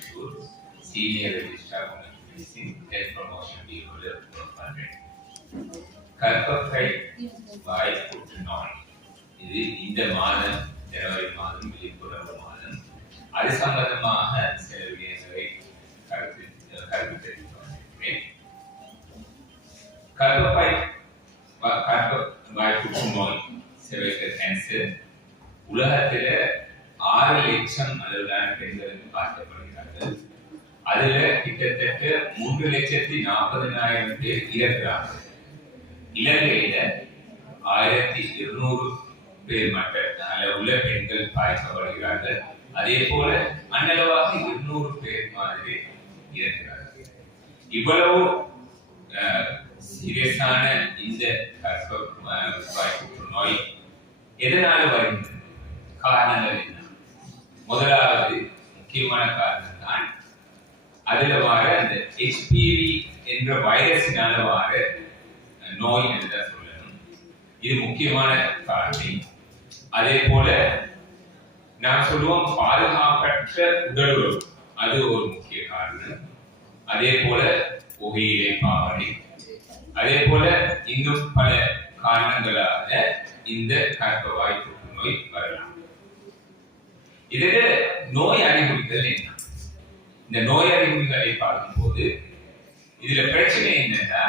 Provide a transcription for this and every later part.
Bashir, Senior Registrar of Medicine, Health Promotion Bureau, Department. கர்ப்பப்பை வாய் புற்றுநோய் இது இந்த மாதம் ஜனவரி மாதம் விழிப்புணர்வு மாதம். அது சம்பந்தமாக சில விடயங்களை கருத்து தெரிவித்து வந்திருக்கிறேன். கர்ப்பப்பை வாய் புற்றுநோய் cervical cancer உலகத்துல 6 லட்சம் அளவிலான பெண்களுக்கு பார்க்கப்படுகிறார்கள். அதுல கிட்டத்தட்ட 3,40,000 பேர் இறக்கிறார்கள். இலங்கையில 1,200 பேர் மற்ற அளவுள்ள பெண்கள் பாதிக்கப்படுகிறார்கள். அதே போல அன்னளவாக 200 பேர் மாதிரி இறக்கிறார்கள். இவ்வளவு சீரியஸான இந்த கர்ப்பப்பை புற்றுநோய் எதனால வருகிறது? காரணங்கள் என்ன? முதலாவது முக்கியமான காரணம் தான் அதுல வர அந்த HPV என்ற வைரஸினால வர நோய் என்று சொல்லணும். இது முக்கியமான காரணம். அதே போல நாம் சொல்லுவோம் பாதுகாப்பற்ற உடலுறவு, அது ஒரு முக்கிய காரணம். அதே போல புகையிலை பாவனை, அதே போல இன்னும் பல காரணங்களாக இந்த கர்ப்பப்பை புற்றுநோய் வரலாம். இதுல நோய் அறிகுறிகள் என்ன? இந்த நோய் அறிகுறிகளை பார்க்கும்போது இதுல பிரச்சனை என்னன்னா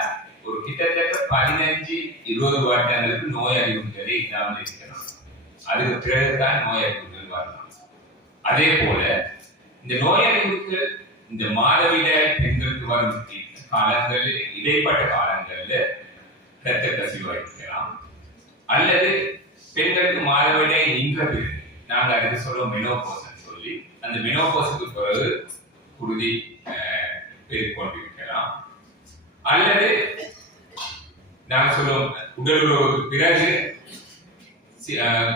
ஒரு கிட்டத்தட்ட 15-20 வருடங்களுக்கு நோய் அறிகுறிகளே இல்லாமல் இருக்கலாம். அதுக்கு பிறகுதான் நோய் அறிகுறிகள் வரலாம். அதே போல இந்த நோய் அறிகுறிகள் இந்த மாதவிடாய் பெண்களுக்கு வரும் காலங்களில் இடைப்பட்ட காலங்களில் இரத்த கசிவு இருக்கலாம், அல்லது பெண்களுக்கு மாதவிடாய் நின்ற பிறகு நாங்கள் அதுக்கு சொல்லுவோம் மெனோபாஸ் சொல்லி அந்த மெனோபாஸுக்கு பிறகு குருதி பெருக்கொண்டிருக்கலாம், அல்லது நாம் சொல்லுவோம் உடல் உறவுக்கு பிறகு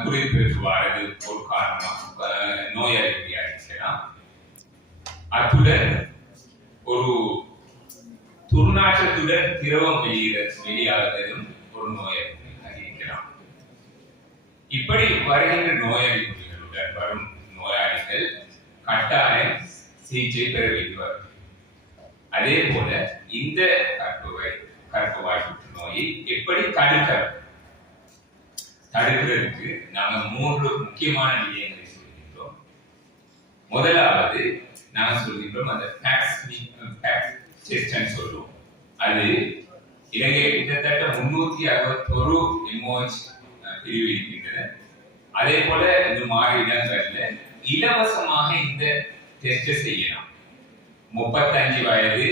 குருதி பெருக்கு வாரது ஒரு காரணமாக நோய் அறிகுறியாக இருக்கலாம். அத்துடன் ஒரு துர்நாற்றத்துடன் திரவம் வெளியாகுவதும் ஒரு நோய் அறிகுறியாக இருக்கலாம். இப்படி வருகின்ற நோய் அறிகுறிகளுடன் வரும் நோயாளிகள் கட்டாயம் சிகிச்சை பெற வேண்டுவார்கள். அதே போல இந்த கர்ப்பப்பை புற்றுநோயை எப்படி தடுக்கிறதுக்கு நாங்க 3 முக்கியமான விடயங்களை சொல்கின்றோம். முதலாவது நாங்க சொல்கின்றோம் அந்த டெஸ்ட் சொல்லுவோம். அது இலங்கை கிட்டத்தட்ட 361 MOH பிரிவு இருக்கின்றன. அதே போல இந்த மாறு இடங்கள்ல இலவசமாக இந்த டெஸ்ட் செய்யலாம். 35 வயது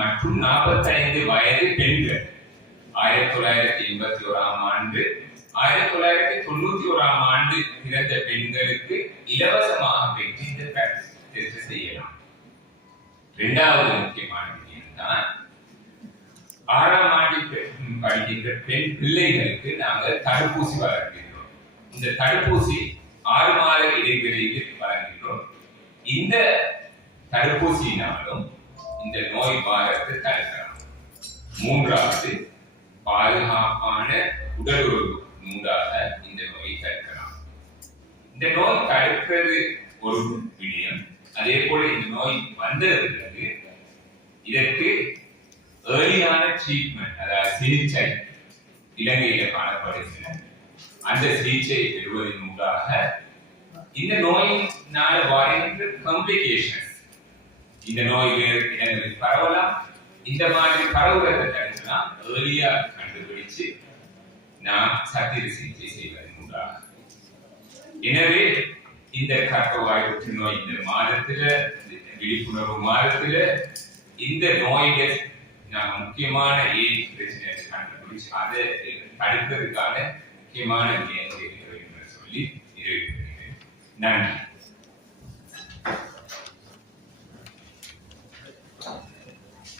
மற்றும் 45 வயது பெண்கள் 1981 ஆண்டு 1991 ஆண்டு பிறந்த பெண்களுக்கு இலவசமாக பெற்று இந்த டெஸ்ட் செய்யலாம். இரண்டாவது முக்கியமான விஷயம் தான் 6ஆம் ஆண்டு படிக்கின்ற பெண் பிள்ளைகளுக்கு நாங்கள் தடுப்பூசி வழங்குகின்றோம். இந்த தடுப்பூசி 6 மாத இடைவெளியில் வழங்குகின்றோம். இந்த தடுப்பூசியினாலும் இந்த நோய் பாரத்தை தடுக்கலாம். மூன்றாவது பாதுகாப்பான உடல் உறவு மூடாக இந்த நோயை தடுக்கலாம். இந்த நோய் தடுக்கிறது ஒரு விடயம். அதே போல இந்த நோய் வந்ததற்கு இதற்கு ஏர்லியான ட்ரீட்மெண்ட், அதாவது சிகிச்சை இலங்கையில காணப்படுகின்றன. அந்த சிகிச்சை பெறுவதன் மூலமாக இந்த நோயினால வருகின்ற காம்ப்ளிகேஷன்ஸ், இந்த நோய் வேறு இடங்களில் பரவலாம். இந்த மாதிரி பரவுவதை தடுக்கலாம் ஏர்லியா கண்டுபிடிச்சு நாம் சத்திர சிகிச்சை செய்வதன் மூலமாக. எனவே இந்த கர்ப்பப்பை புற்றுநோய் இந்த மாதத்துல விழிப்புணர்வு மாதத்துல இந்த நோயை நாம் முக்கியமான ஏஜ் பிரச்சனை கண்டுபிடிச்சு அதை தடுக்கிறதுக்கான முக்கியமான விடயங்களை சொல்லி நிறைவேற்றுகிறேன். நன்றி.